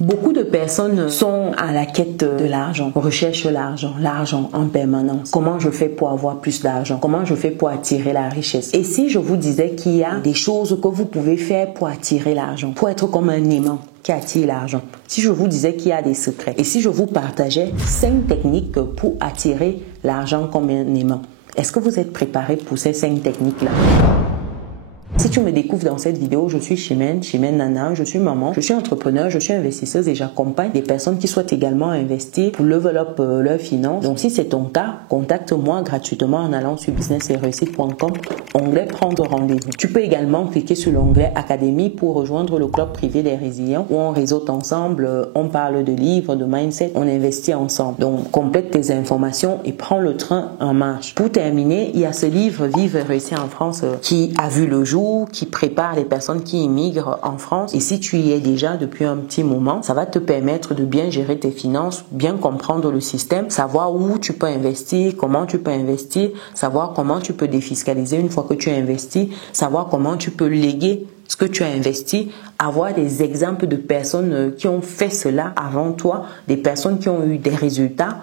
Beaucoup de personnes sont à la quête de l'argent, recherchent l'argent en permanence. Comment je fais pour avoir plus d'argent? Comment je fais pour attirer la richesse? Et si je vous disais qu'il y a des choses que vous pouvez faire pour attirer l'argent, pour être comme un aimant qui attire l'argent? Si je vous disais qu'il y a des secrets et si je vous partageais 5 techniques pour attirer l'argent comme un aimant, est-ce que vous êtes préparé pour ces 5 techniques-là? Si tu me découvres dans cette vidéo, je suis Chimène Nana, je suis maman, je suis entrepreneur, je suis investisseuse et j'accompagne des personnes qui souhaitent également investir pour level up leurs finances. Donc si c'est ton cas, contacte-moi gratuitement en allant sur businessetreussit.com, onglet prendre rendez-vous. Tu peux également cliquer sur l'onglet Académie pour rejoindre le club privé des résilients où on réseaute ensemble, on parle de livres, de mindset, on investit ensemble. Donc complète tes informations et prends le train en marche. Pour terminer, il y a ce livre Vivre et réussir en France qui a vu le jour, qui prépare les personnes qui immigrent en France. Et si tu y es déjà depuis un petit moment, ça va te permettre de bien gérer tes finances, bien comprendre le système, savoir où tu peux investir, comment tu peux investir, savoir comment tu peux défiscaliser une fois que tu as investi, savoir comment tu peux léguer ce que tu as investi, avoir des exemples de personnes qui ont fait cela avant toi, des personnes qui ont eu des résultats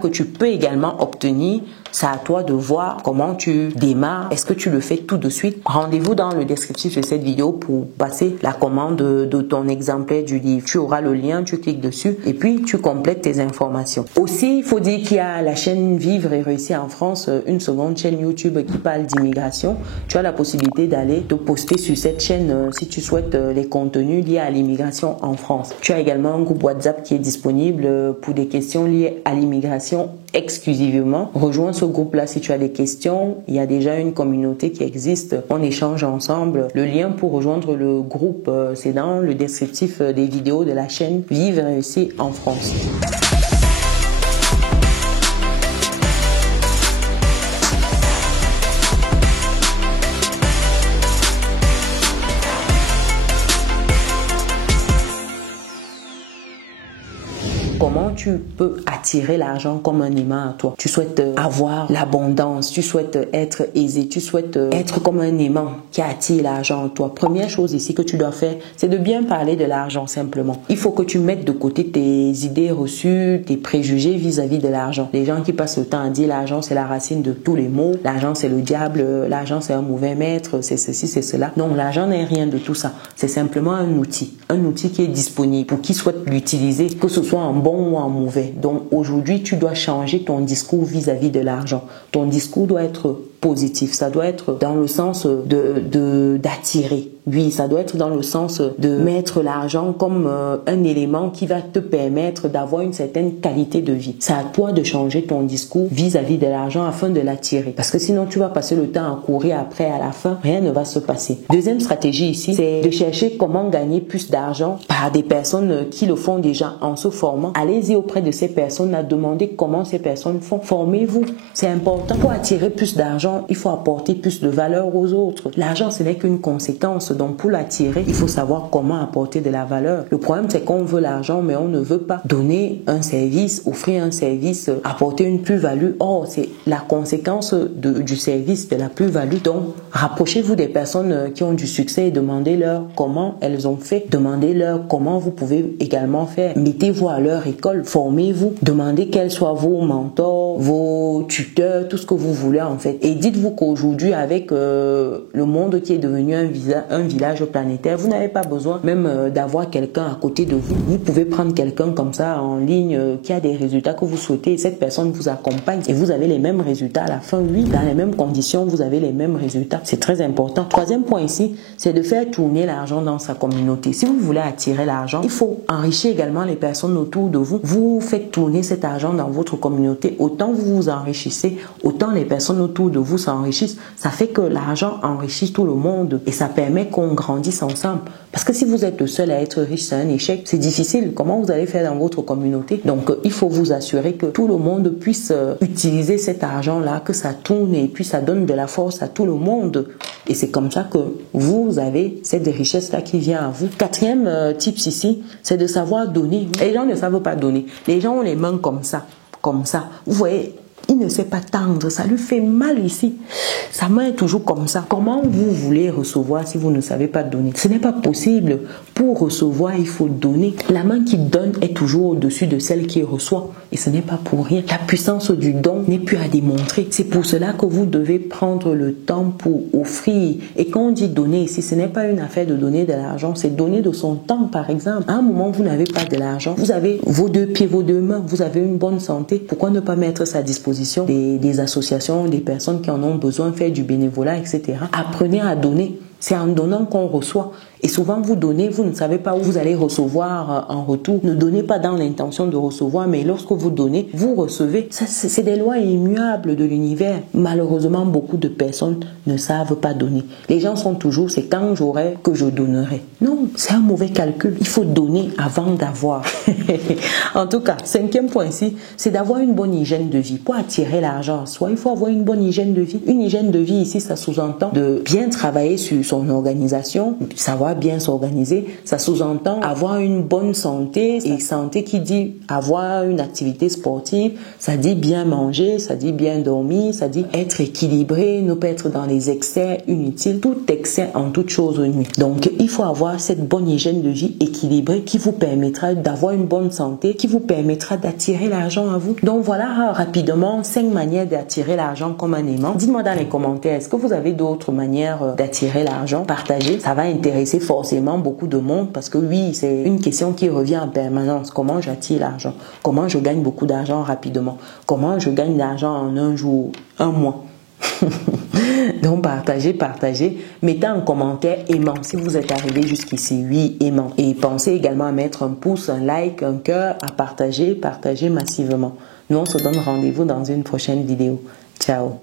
que tu peux également obtenir. C'est à toi de voir comment tu démarres. Est-ce que tu le fais tout de suite? Rendez-vous dans le descriptif de cette vidéo pour passer la commande de ton exemplaire du livre. Tu auras le lien, tu cliques dessus et puis tu complètes tes informations. Aussi, il faut dire qu'il y a la chaîne Vivre et réussir en France, une seconde chaîne YouTube qui parle d'immigration. Tu as la possibilité d'aller te poster sur cette chaîne si tu souhaites les contenus liés à l'immigration en France. Tu as également un groupe WhatsApp qui est disponible pour des questions liées à l'immigration exclusivement. Rejoins ce groupe-là si tu as des questions. Il y a déjà une communauté qui existe. On échange ensemble. Le lien pour rejoindre le groupe, c'est dans le descriptif des vidéos de la chaîne Vivre et réussir en France. Comment tu peux attirer l'argent comme un aimant à toi? Tu souhaites avoir l'abondance, tu souhaites être aisé, tu souhaites être comme un aimant qui attire l'argent à toi. Première chose ici que tu dois faire, c'est de bien parler de l'argent simplement. Il faut que tu mettes de côté tes idées reçues, tes préjugés vis-à-vis de l'argent. Les gens qui passent le temps à dire l'argent c'est la racine de tous les maux, l'argent c'est le diable, l'argent c'est un mauvais maître, c'est ceci, c'est cela. Non, l'argent n'est rien de tout ça. C'est simplement un outil qui est disponible pour qui souhaite l'utiliser, que ce soit en bon ou en mauvais. Donc aujourd'hui, tu dois changer ton discours vis-à-vis de l'argent. Ton discours doit être positif, ça doit être dans le sens d'attirer. Oui, ça doit être dans le sens de mettre l'argent comme un élément qui va te permettre d'avoir une certaine qualité de vie. C'est à toi de changer ton discours vis-à-vis de l'argent afin de l'attirer. Parce que sinon, tu vas passer le temps à courir après, à la fin, rien ne va se passer. Deuxième stratégie ici, c'est de chercher comment gagner plus d'argent par des personnes qui le font déjà en se formant. Allez-y auprès de ces personnes à demander comment ces personnes font. Formez-vous. C'est important. Pour attirer plus d'argent, il faut apporter plus de valeur aux autres. L'argent, ce n'est qu'une conséquence. Donc, pour l'attirer, il faut savoir comment apporter de la valeur. Le problème, c'est qu'on veut l'argent, mais on ne veut pas donner un service, offrir un service, apporter une plus-value. Or, c'est la conséquence du service, de la plus-value. Donc, rapprochez-vous des personnes qui ont du succès et demandez-leur comment elles ont fait. Demandez-leur comment vous pouvez également faire. Mettez-vous à leur école, formez-vous. Demandez quels soient vos mentors, vos tuteurs, tout ce que vous voulez en fait. Et dites-vous qu'aujourd'hui, avec le monde qui est devenu un village planétaire, vous n'avez pas besoin même d'avoir quelqu'un à côté de vous. Vous pouvez prendre quelqu'un comme ça en ligne qui a des résultats que vous souhaitez et cette personne vous accompagne et vous avez les mêmes résultats à la fin. Oui, dans les mêmes conditions, vous avez les mêmes résultats. C'est très important. Troisième point ici, c'est de faire tourner l'argent dans sa communauté. Si vous voulez attirer l'argent, il faut enrichir également les personnes autour de vous. Vous faites tourner cet argent dans votre communauté. Autant vous vous enrichissez, autant les personnes autour de vous s'enrichissent. Ça fait que l'argent enrichit tout le monde et ça permet qu'on grandisse ensemble. Parce que si vous êtes le seul à être riche, c'est un échec. C'est difficile. Comment vous allez faire dans votre communauté? Donc, il faut vous assurer que tout le monde puisse utiliser cet argent-là, que ça tourne et puis ça donne de la force à tout le monde. Et c'est comme ça que vous avez cette richesse-là qui vient à vous. Quatrième tips ici, c'est de savoir donner. Les gens ne savent pas donner. Les gens ont les mains comme ça. Vous voyez, Il ne sait pas tendre, ça lui fait mal ici. Sa main est toujours comme ça. Comment vous voulez recevoir si vous ne savez pas donner? Ce n'est pas possible. Pour recevoir, il faut donner. La main qui donne est toujours au-dessus de celle qui reçoit. Et ce n'est pas pour rien. La puissance du don n'est plus à démontrer. C'est pour cela que vous devez prendre le temps pour offrir. Et quand on dit donner ici, ce n'est pas une affaire de donner de l'argent, c'est donner de son temps, par exemple. À un moment, vous n'avez pas de l'argent. Vous avez vos deux pieds, vos deux mains. Vous avez une bonne santé. Pourquoi ne pas mettre ça à disposition des associations, des personnes qui en ont besoin, faire du bénévolat, etc. Apprenez à donner. C'est en donnant qu'on reçoit. Et souvent, vous donnez, vous ne savez pas où vous allez recevoir en retour. Ne donnez pas dans l'intention de recevoir, mais lorsque vous donnez, vous recevez. Ça, c'est des lois immuables de l'univers. Malheureusement, beaucoup de personnes ne savent pas donner. Les gens sont toujours, c'est quand j'aurai que je donnerai. Non, c'est un mauvais calcul. Il faut donner avant d'avoir. En tout cas, 5e point ici, c'est d'avoir une bonne hygiène de vie. Pour attirer l'argent à soi, il faut avoir une bonne hygiène de vie. Une hygiène de vie ici, ça sous-entend de bien travailler sur son organisation, savoir bien s'organiser. Ça sous-entend avoir une bonne santé. Et santé qui dit avoir une activité sportive, ça dit bien manger, ça dit bien dormir, ça dit être équilibré, ne pas être dans les excès inutiles. Tout excès en toute chose nuit. Donc, il faut avoir cette bonne hygiène de vie équilibrée qui vous permettra d'avoir une bonne santé, qui vous permettra d'attirer l'argent à vous. Donc, voilà rapidement 5 manières d'attirer l'argent comme un aimant. Dites-moi dans les commentaires, est-ce que vous avez d'autres manières d'attirer l'argent? Partagez. Ça va intéresser forcément beaucoup de monde parce que oui, c'est une question qui revient en permanence. Comment j'attire l'argent? Comment je gagne beaucoup d'argent rapidement? Comment je gagne l'argent en un jour, un mois? Donc partagez, mettez en commentaire aimant si vous êtes arrivé jusqu'ici, oui aimant, et pensez également à mettre un pouce, un like, un cœur, à partager massivement. Nous on se donne rendez-vous dans une prochaine vidéo. Ciao.